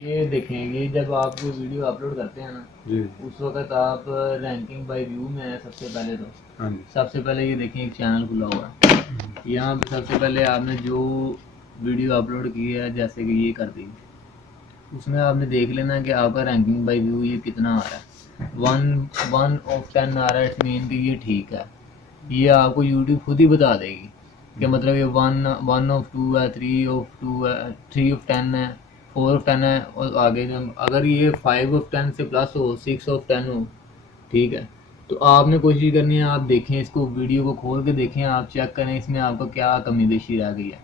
یہ دیکھیں، یہ جب آپ کوئی ویڈیو اپلوڈ کرتے ہیں نا جی اس وقت آپ رینکنگ بائی ویو میں ہیں. سب سے پہلے تو ہاں جی سب سے پہلے یہ دیکھیں ایک چینل کھلا ہوا ہے. یہاں پہ سب سے پہلے آپ نے جو ویڈیو اپلوڈ کی ہے جیسے کہ یہ کر دی، اس میں آپ نے دیکھ لینا کہ آپ کا رینکنگ بائی ویو یہ کتنا آ رہا ہے. 1/10 آ رہا ہے، اٹ مین کہ یہ ٹھیک ہے. یہ آپ کو یوٹیوب خود ہی بتا دے گی کہ مطلب یہ 1/2 ہے، 3/2 ہے، 3/10 ہے، 4/10 ہے. اور آگے اگر یہ 5/10 سے پلس ہو، 6/10 ہو، ٹھیک ہے، تو آپ نے کوشش کرنی ہے آپ دیکھیں اس کو، ویڈیو کو کھول کے دیکھیں، آپ چیک کریں اس میں آپ کا کیا کمی بیشی رہ گئی ہے.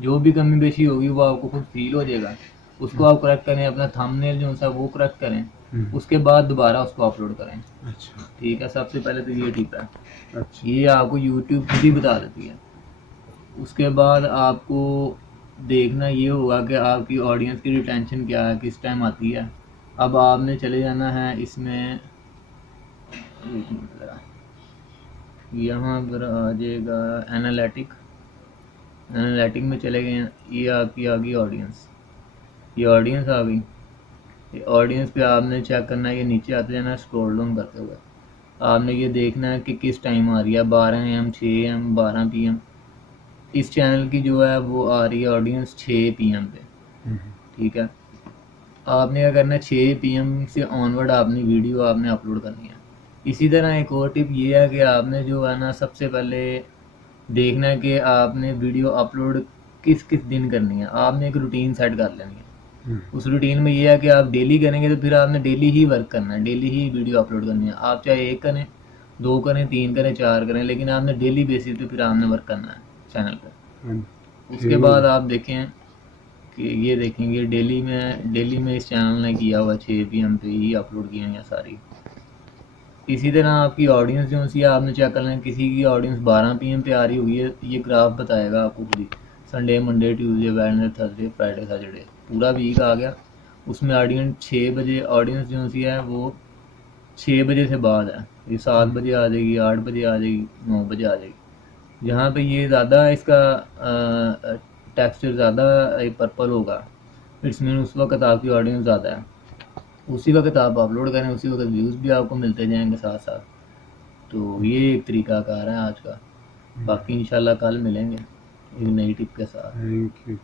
جو بھی کمی بیشی ہوگی وہ آپ کو خود فیل ہو جائے گا. اس کو آپ کریکٹ کریں، اپنا تھم نیل جو ہے وہ کریکٹ کریں، اس کے بعد دوبارہ اس کو اپلوڈ کریں. اچھا ٹھیک ہے، سب سے پہلے تو یہ ٹھیک ہے. اچھا یہ آپ کو یوٹیوب خود ہی بتا دیتی ہے. اس کے بعد آپ کو دیکھنا یہ ہوگا کہ آپ کی آڈینس کی ریٹینشن کیا ہے، کس ٹائم آتی ہے. اب آپ نے چلے جانا ہے اس میں، ایک منٹ ذرا، یہاں پر آ جائے گا اینالیٹک میں چلے گئے ہیں. یہ آپ کی آ گئی آڈینس، یہ آڈینس آ گئی. یہ آڈینس پہ آپ نے چیک کرنا ہے، یہ نیچے آتے جانا اسکرول ڈاؤن کرتے ہوئے. آپ نے یہ دیکھنا ہے کہ کس ٹائم آ رہی ہے، 12 AM، 6 AM، 12 PM. Us channel کی جو ہے وہ آ رہی ہے آڈینس 6 PM پہ. ٹھیک ہے، آپ نے کیا کرنا ہے، 6 PM سے آن ورڈ آپ نے ویڈیو آپ نے اپلوڈ کرنی ہے. اسی طرح ایک اور ٹپ یہ ہے کہ آپ نے جو ہے نا سب سے پہلے دیکھنا ہے کہ آپ نے ویڈیو اپلوڈ کس کس دن کرنی ہے. آپ نے ایک روٹین سیٹ کر لینی ہے. اس روٹین میں یہ ہے کہ آپ ڈیلی کریں گے تو پھر آپ نے ڈیلی ہی ورک کرنا ہے، ڈیلی ہی ویڈیو اپلوڈ کرنی ہے. آپ چاہے 1 کریں، 2 کریں، 3 کریں، 4 کریں، لیکن آپ نے ڈیلی بیسس پہ پھر آپ نے ورک کرنا ہے چینل پہ. اس کے بعد آپ دیکھیں کہ یہ دیکھیں گے ڈیلی میں اس چینل نے کیا ہوا 6 PM پہ ہی اپلوڈ کیا ہیں ساری. اسی طرح آپ کی آڈینس جو سی ہے آپ نے چیک کر لیں. کسی کی آڈینس 12 PM پہ آ رہی ہوئی ہے، یہ گراف بتائے گا آپ کو خود ہی. Sunday, Monday, Tuesday, Wednesday, Thursday, Friday, Saturday, پورا ویک آ گیا. اس میں آڈینس 6 بجے، آڈینس جو سی ہے وہ 6 بجے سے بعد ہے. یہ 7 بجے آ جائے گی، 8 بجے آ جائے گی، 9 بجے آ جائے گی. جہاں پہ یہ زیادہ اس کا ٹیکسچر زیادہ پرپل ہوگا، اٹس مین اس وقت آپ کی آڈینس زیادہ ہے. اسی وقت آپ اپلوڈ کریں، اسی وقت ویوز بھی آپ کو ملتے جائیں گے ساتھ ساتھ. تو یہ ایک طریقہ کار ہے آج کا. باقی انشاءاللہ کل ملیں گے ایک نئی ٹپ کے ساتھ. Thank you.